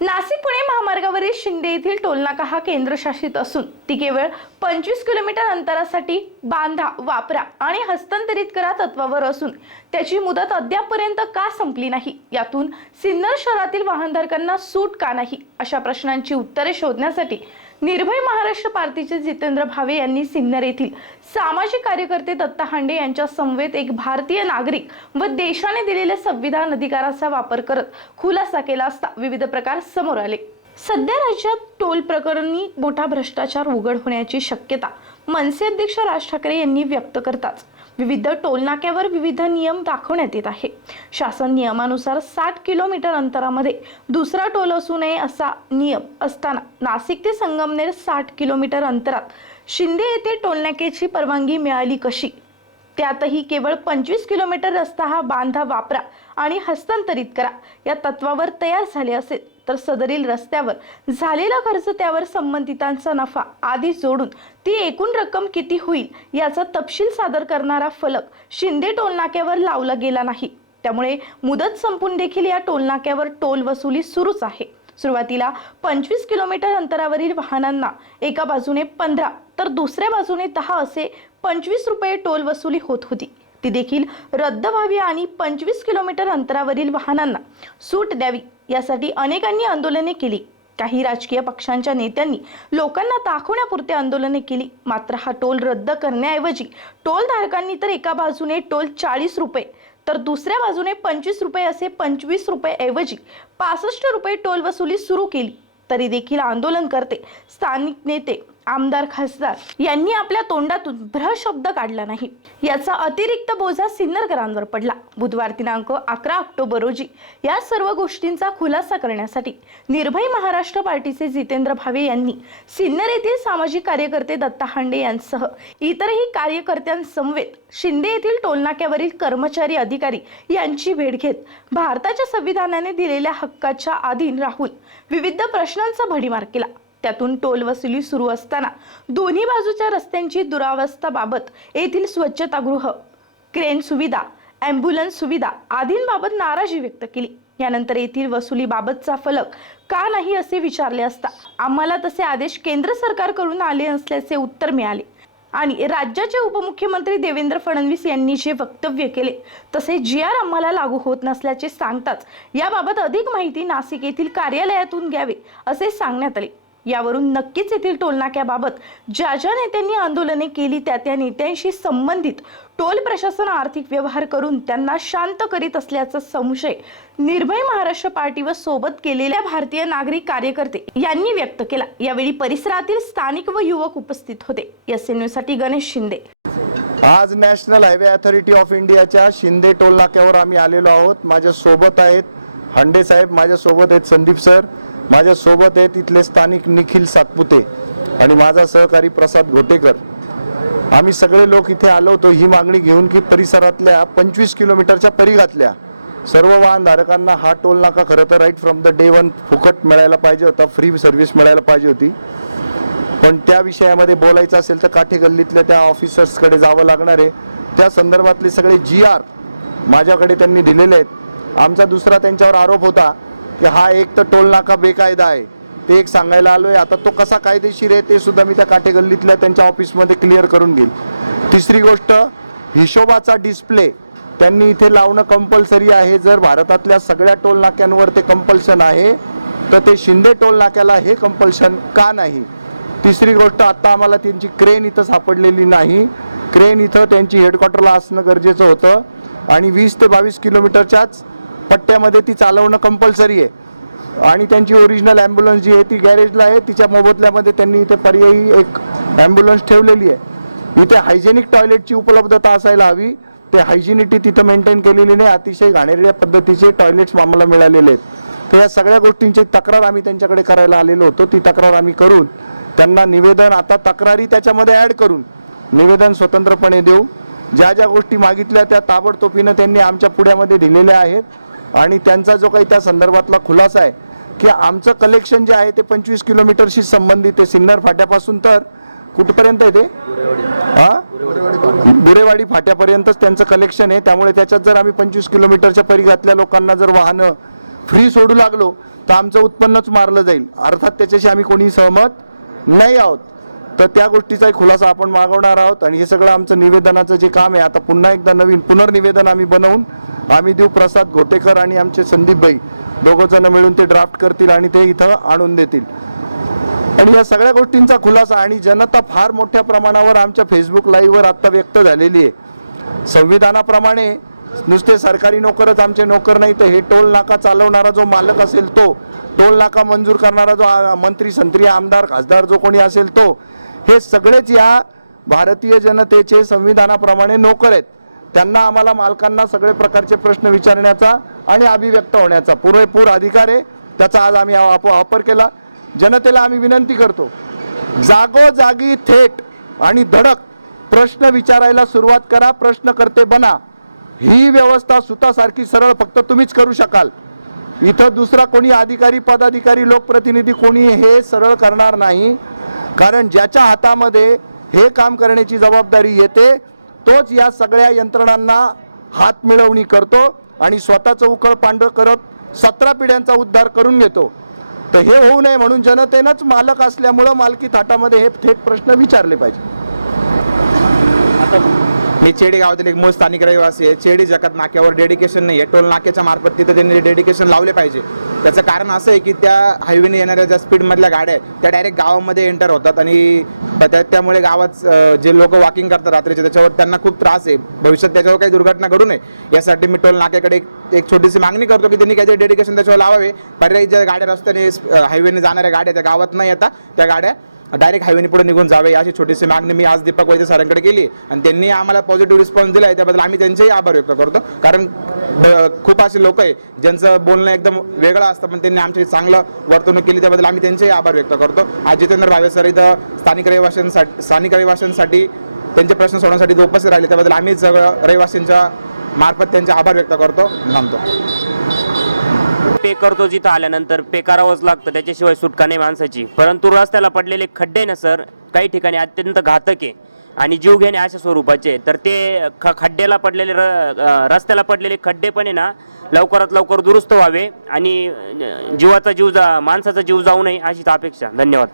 नाशिक पुणे महामार्गावरील शिंदे येथील टोलनाका हा केंद्रशासित असून ती केवळ पंचवीस किलोमीटर अंतरासाठी बांधा वापरा आणि हस्तांतरित करा तत्वावर असून त्याची मुदत अद्यापपर्यंत का संपली नाही? यातून सिन्नर शहरातील वाहनधारकांना सूट का नाही? अशा प्रश्नांची उत्तरे शोधण्यासाठी निर्भय महाराष्ट्र पार्टीचे जितेंद्र भावे यांनी सिन्नर येथील सामाजिक कार्यकर्ते दत्ता हांडे यांच्या समवेत एक भारतीय नागरिक व देशाने दिलेल्या संविधान अधिकाराचा वापर करत खुलासा केला असता विविध प्रकार समोर आले. सध्या राज्यात टोल प्रकरणी मोठा भ्रष्टाचार उघड होण्याची शक्यता मनसे अध्यक्ष राज ठाकरे यांनी व्यक्त करताच. विविध टोलनाक्यावर विविध नियम दाखवण्यात येत आहे. शासन नियमानुसार साठ किलोमीटर अंतरामध्ये दुसरा टोल असू नये असा नियम असताना नाशिक ते संगमनेर साठ किलोमीटर अंतरात शिंदे येथे टोलनाक्याची परवानगी मिळाली कशी? त्यातही केवळ पंचवीस किलोमीटर रस्ता हा बांधा वापरा आणि हस्तांतरित करा. या तत्वावर तयार झाले असेल तर सदरील रस्त्यावर झालेला खर्च त्यावर संबंधितांचा नफा आधी जोडून ती एकूण रक्कम किती होईल याचा तपशील सादर करणारा फलक शिंदे टोलनाक्यावर लावला गेला नाही. त्यामुळे मुदत संपून देखील या टोलनाक्यावर टोल वसुली सुरूच आहे. सुरुवातीला पंचवीस किलोमीटर अंतरावरील वाहनांना एका बाजूने पंधरा तर दुसऱ्या बाजूने दहा असे पंचवीस रुपये टोल वसुली होत होती. ती देखील रद्द व्हावी आणि पंचवीस किलोमीटर अंतरावरील वाहनांना सूट द्यावी यासाठी अनेकांनी आंदोलने केली. काही राजकीय पक्षांच्या नेत्यांनी लोकांना दाखवण्यापुरते आंदोलने केली. मात्र हा टोल रद्द करण्याऐवजी टोलधारकांनी तर एका बाजूने टोल चाळीस रुपये तर दुसऱ्या बाजूने पंचवीस रुपये असे पंचवीस रुपयेऐवजी पासष्ट रुपये टोल वसुली सुरू केली. तरी देखील आंदोलन करते स्थानिक नेते आमदार खासदार यांनी आपल्या तोंडातून भ्र शब्द काढला नाही. याचा अतिरिक्त बोजा सिन्नरकरांवर पडला. बुधवार दिनांक अकरा ऑक्टोबर रोजी या सर्व गोष्टींचा खुलासा करण्यासाठी निर्भय महाराष्ट्र पार्टीचे जितेंद्र भावे यांनी सिन्नर येथील सामाजिक कार्यकर्ते दत्ता हांडे यांसह इतरही कार्यकर्त्यांसमवेत शिंदे येथील टोलनाक्यावरील कर्मचारी अधिकारी यांची भेट घेत भारताच्या संविधानाने दिलेल्या हक्काच्या अधीन राहून विविध प्रश्नांचा भडीमार केला. त्यातून टोल वसुली सुरू असताना दोन्ही बाजूच्या रस्त्यांची दुरावस्थाबाबत येथील स्वच्छतागृह क्रेन सुविधा ॲम्ब्युलन्स सुविधा आदींबाबत नाराजी व्यक्त केली. यानंतर येथील वसुलीबाबतचा फलक का नाही असे विचारले असता आम्हाला तसे आदेश केंद्र सरकारकडून आले नसल्याचे उत्तर मिळाले. आणि राज्याचे उपमुख्यमंत्री देवेंद्र फडणवीस यांनी जे वक्तव्य केले तसे जी आर आम्हाला लागू होत नसल्याचे सांगताच याबाबत अधिक माहिती नाशिक येथील कार्यालयातून घ्यावे असे सांगण्यात आले. यावरून नक्कीच येथील टोलनाक्याबाबत ज्या ज्या नेत्यांनी आंदोलने केली त्या त्या नेत्यांशी संबंधित टोल प्रशासन आर्थिक व्यवहार करून त्यांना शांत करीत असल्याचा संशय निर्भय महाराष्ट्र पार्टी व सोबत केलेल्या भारतीय नागरिक कार्यकर्ते यांनी व्यक्त केला. यावेळी परिसरातील स्थानिक व युवक उपस्थित होते. एस एनसाठी गणेश शिंदे. आज नॅशनल हायवे अथॉरिटी ऑफ इंडियाच्या शिंदे टोल नाक्यावर आम्ही आलेलो आहोत. माझ्या सोबत आहेत हंडे साहेब माझ्यासोबत आहेत संदीप सर. माझ्यासोबत आहेत इथले स्थानिक निखिल सातपुते आणि माझा सहकारी प्रसाद घोटेकर. आम्ही सगळे लोक इथे आलो होतो. ही मागणी घेऊन की परिसरातल्या पंचवीस किलोमीटरच्या परिघातल्या सर्व वाहनधारकांना हा टोल नाका खरं तर right from the day one फुकट मिळायला पाहिजे होता. फ्री सर्व्हिस मिळायला पाहिजे होती. पण त्या विषयामध्ये बोलायचं असेल तर काठे गल्लीतल्या त्या ऑफिसर्सकडे जावं लागणार आहे. त्या संदर्भातले सगळे जी आर माझ्याकडे त्यांनी दिलेले आहेत. आमचा दुसरा त्यांच्यावर आरोप होता की हा एक तर टोल नाका बेकायदा आहे. ते एक सांगायला आलो आहे आता तो कसा कायदेशीर आहे ते सुद्धा मी त्या काटेगल्लीतल्या त्यांच्या ऑफिसमध्ये क्लिअर करून घेईल. तिसरी गोष्ट हिशोबाचा डिस्प्ले त्यांनी इथे लावणं कंपल्सरी आहे. जर भारतातल्या सगळ्या टोल नाक्यांवर ते कंपल्शन आहे तर ते शिंदे टोल नाक्याला हे कंपल्शन का नाही? तिसरी गोष्ट आत्ता आम्हाला त्यांची क्रेन इथं सापडलेली नाही. क्रेन इथं त्यांची हेडक्वार्टरला असणं गरजेचं होतं. आणि वीस ते बावीस किलोमीटरच्याच पट्ट्यामध्ये ती चालवणं कंपल्सरी आहे. आणि त्यांची ओरिजिनल ॲम्ब्युलन्स जी आहे ती गॅरेजला आहे. तिच्या मोबदल्यामध्ये त्यांनी इथे पर्यायी एक ॲम्ब्युलन्स ठेवलेली आहे. इथे हायजेनिक टॉयलेटची उपलब्धता असायला हवी. ते हायजिनिटी तिथं मेंटेन केलेली नाही. अतिशय घाणेरड्या पद्धतीचे टॉयलेट्स आम्हाला मिळालेले आहेत. तर या सगळ्या गोष्टींची तक्रार आम्ही त्यांच्याकडे करायला आलेलो होतो. ती तक्रार आम्ही करून त्यांना निवेदन आता तक्रारी त्याच्यामध्ये ॲड करून निवेदन स्वतंत्रपणे देऊ. ज्या ज्या गोष्टी मागितल्या त्या ताबडतोबीनं त्यांनी आमच्या पुढ्यामध्ये दिलेल्या आहेत. आणि त्यांचा जो काही त्या संदर्भातला खुलासा आहे की आमचं कलेक्शन जे आहे ते पंचवीस किलोमीटरशी संबंधित आहे सिन्नर फाट्यापासून तर कुठपर्यंत आहे ते? हां? गुरेवाडी फाट्यापर्यंतच त्यांचं कलेक्शन आहे. त्यामुळे त्याच्यात जर आम्ही पंचवीस किलोमीटरच्या परिघातल्या लोकांना जर वाहनं फ्री सोडू लागलो तर आमचं उत्पन्नच मारलं जाईल. अर्थात त्याच्याशी आम्ही कोणी सहमत नाही आहोत. तर त्या गोष्टीचाही खुलासा आपण मागवणार आहोत आणि हे सगळं आमचं निवेदनाचं जे काम आहे आता पुन्हा एकदा नवीन पुनर्निवेदन आम्ही बनवून आम्ही देऊ प्रसाद घोटेकर आणि आमचे संदीपबाई दोघंजणं मिळून ते ड्राफ्ट करतील आणि ते इथं आणून देतील. आणि या सगळ्या गोष्टींचा खुलासा आणि जनता फार मोठ्या प्रमाणावर आमच्या फेसबुक लाईव्हवर आत्ता व्यक्त झालेली आहे. संविधानाप्रमाणे नुसते सरकारी नोकरच आमचे नोकर नाही तर हे टोल नाका चालवणारा जो मालक असेल तो टोल नाका मंजूर करणारा जो मंत्री संत्री आमदार खासदार जो कोणी असेल तो हे सगळेच या भारतीय जनतेचे संविधानाप्रमाणे नोकर आहेत. त्यांना आम्हाला मालकांना सगळे प्रकारचे प्रश्न विचारण्याचा आणि अभिव्यक्त होण्याचा पुरेपूर अधिकार आहे. त्याचा आज आम्ही वापर केला. जनतेला आम्ही विनंती करतो जागोजागी थेट आणि धडक प्रश्न विचारायला सुरुवात करा प्रश्नकर्ते बना. ही व्यवस्था सुतासारखी सरळ फक्त तुम्हीच करू शकाल. इथं दुसरा कोणी अधिकारी पदाधिकारी लोकप्रतिनिधी कोणी हे सरळ करणार नाही. कारण ज्याच्या हातामध्ये हे काम करण्याची जबाबदारी येते तोच या सगळ्या यंत्रणांना हात मिळवणी करतो आणि स्वतःचं उकळ पांढरं करत सतरा पिढ्यांचा उद्धार करून घेतो. तर हे होऊ नये म्हणून जनतेनंच मालक असल्यामुळं मालकी थाटामध्ये हे थेट प्रश्न विचारले पाहिजे. मी चेडी गावातील एक मूळ स्थानिक रहिवासी आहे. चेडी जकात नाक्यावर डेडिकेशन नाही आहे टोल नाक्याच्या मार्फत तिथं त्यांनी डेडिकेशन लावले पाहिजे. त्याचं कारण असं आहे की त्या हायवेने येणाऱ्या ज्या स्पीडमधल्या गाड्या आहेत त्या डायरेक्ट गावामध्ये एंटर होतात आणि त्या त्यामुळे गावात जे लोक वॉकिंग करतात रात्रीचे त्याच्यावर त्यांना खूप त्रास आहे. भविष्यात त्याच्यावर काही दुर्घटना घडू नये. यासाठी मी टोल नाक्याकडे एक एक छोटीशी मागणी करतो की त्यांनी काहीतरी डेडिकेशन त्याच्यावर लावावे. पर्यायी ज्या गाड्या रस्त्याने हायवेने जाणाऱ्या गाड्या त्या गावात न येता त्या गाड्या डायरेक्ट हायवेने पुढे निघून जावे अशी छोटीशी मागणी मी आज दीपक वैद्य सरांकडे केली आणि त्यांनी आम्हाला पॉझिटिव्ह रिस्पॉन्स दिला आहे त्याबद्दल आम्ही त्यांचेही आभार व्यक्त करतो. कारण ब- खूप असे लोक आहे ज्यांचं बोलणं एकदम वेगळं असतं पण त्यांनी आमची चांगलं वर्तवणूक केली त्याबद्दल आम्ही त्यांचेही आभार व्यक्त करतो. आज जितेंद्र भावे सर इथं स्थानिक रहिवाशांसाठी स्थानिक रहिवाशांसाठी त्यांचे प्रश्न सोडवण्यासाठी उपस्थित राहिले त्याबद्दल आम्ही सगळं रहिवाशांच्या मार्फत त्यांचे आभार व्यक्त करतो. थांबतो पे करतो जिथं आल्यानंतर पे करावंच लागतं त्याच्याशिवाय सुटका नाही माणसाची. परंतु रस्त्याला पडलेले खड्डे ना सर काही ठिकाणी अत्यंत घातक आहे. आणि जीव घेणे अशा स्वरूपाचे तर ते ख खड्ड्याला पडलेले र रस्त्याला पडलेले खड्डे पण आहे ना लवकरात लवकर दुरुस्त व्हावे आणि जीवाचा जीव जा माणसाचा जीव जाऊ नये अशीच अपेक्षा. धन्यवाद.